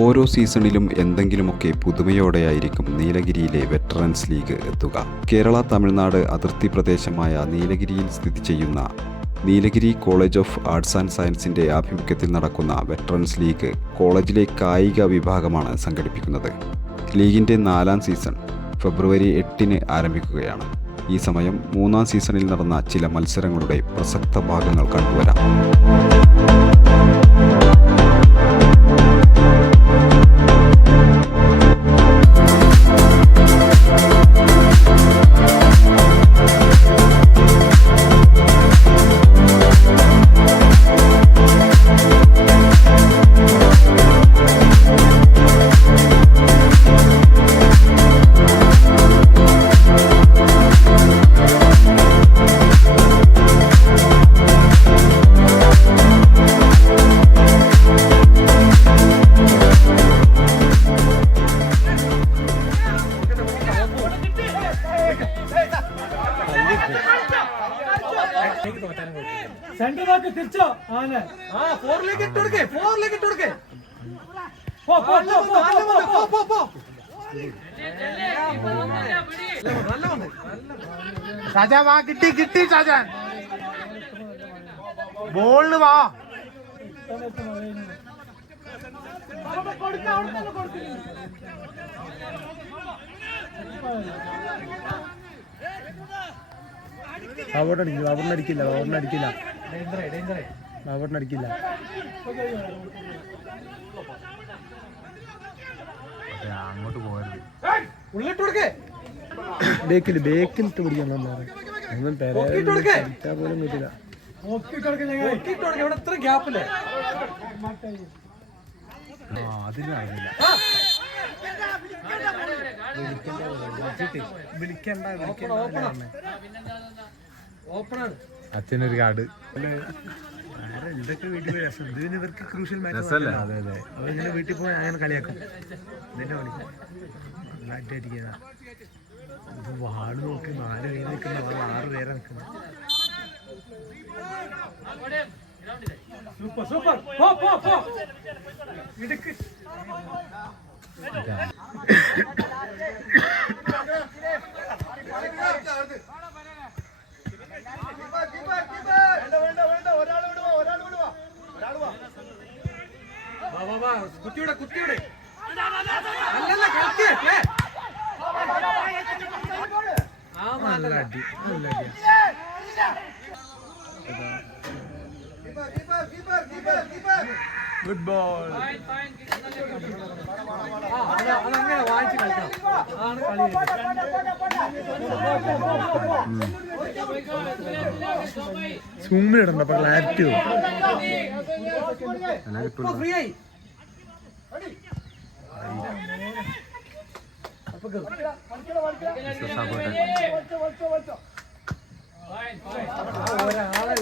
ഓരോ സീസണിലും എന്തെങ്കിലുമൊക്കെ പുതുമയോടെയായിരിക്കും നീലഗിരിയിലെ വെറ്ററൻസ് ലീഗ് എത്തുക. കേരള തമിഴ്നാട് അതിർത്തി പ്രദേശമായ നീലഗിരിയിൽ സ്ഥിതി ചെയ്യുന്ന Nilgiri college of arts and സയൻസിൻ്റെ ആഭിമുഖ്യത്തിൽ നടക്കുന്ന വെറ്ററൻസ് ലീഗ് കോളേജിലെ കായിക വിഭാഗമാണ് സംഘടിപ്പിക്കുന്നത്. ലീഗിൻ്റെ 4ാം സീസൺ ഫെബ്രുവരി 8-ന് ആരംഭിക്കുകയാണ്. ഈ സമയം 3ാം സീസണിൽ നടന്ന ചില മത്സരങ്ങളുടെ പ്രസക്ത ഭാഗങ്ങൾ കണ്ടുവരാം. സെന്റർ ബാക്ക് തിരിച്ചോ ആന ആ 4ലേക്ക് ഇട്ട് കൊടുക്കേ 4ലേക്ക് ഇട്ട് കൊടുക്കേ പോ പോ പോ പോ പോ നല്ല വന്നു ഷാജാൻ വാ കിട്ടി ഷാജാൻ ബോളിന് വാ കൊടുക്ക അവിടെ കൊടുക്ക അവിടുന്നടിക്കില്ല അങ്ങോട്ട് പോയത് ബേക്കിലിട്ട് പിടിക്കാൻ ഒന്നും പോലും കിട്ടില്ല. അതിനും അറിയില്ല അച്ഛനൊരു കാർഡ് ഇതൊക്കെ വീട്ടിൽ രസം. ഇതിന് ഇവർക്ക് ക്രൂഷ്യൽ മാച്ച്. അതെ അതെ അവരിങ്ങനെ വീട്ടിൽ പോയി അങ്ങനെ കളിയാക്കും. ഇതിന്റെ കളി അടിക്കുക. വാർഡ് നോക്കി 4 പേര് നിൽക്കുന്ന 6 പേരെ നിൽക്കുന്നു. സൂപ്പർ സൂപ്പർ പോ പോ പോ ഇടുക്ക് കുത്തിയുടെ അല്ലല്ല കളിക്കേ നല്ല അടി ഗുഡ് ബോൾ. അതങ്ങനെ വായിച്ച് കളിക്കണം. അതാണ് കളി. സൂമിലിടണ്ട അപ്പൊ ക്ലാരിറ്റി ഫ്രീ ആയി ഒരാളെ